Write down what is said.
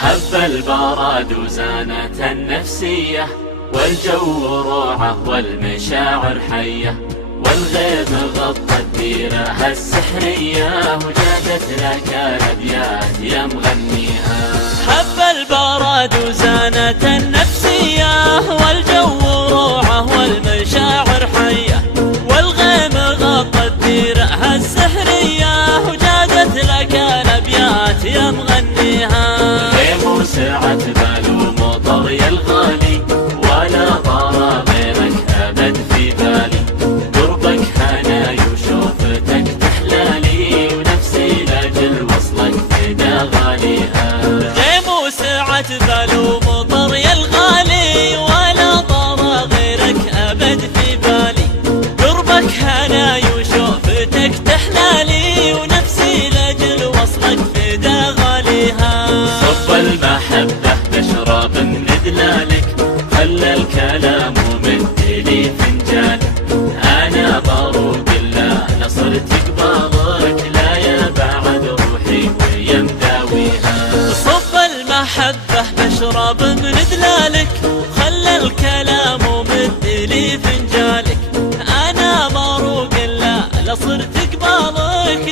هب البرد وزانت النفسية، والجو روعة والمشاعر حية، والغيم غطى الديرة السحرية، وجادت لك الأبيات يا مغنيها. هب البرد وزانت النفسية، والجو روعة والمشاعر حية، والغيم غطى الديرة السحرية، وجادت لك الأبيات يا مغنيها. غيم وسعة بال ومطر يا الغالي، ولا طار غيرك أبد في بالي، قربك هناي وشوفتك تحلالي، ونفسي لاجل وصلك فدا غاليها. غيم وسعة بال ومطر يا الغالي، ولا طار غيرك أبد في بالي، قربك هناي وشوفتك تحلالي، ونفسي لاجل وصلك فدا غاليها. صب المحبة بشرب من دلالك، خلى الكلام ومد لي فنجالك، أنا بروق الله نصرت قبالك، لا يا بعد روحي ويا مداويها. صب المحبة بشرب من دلالك، خلى الكلام ومد لي فنجالك، أنا بروق الله لصرت قبالك.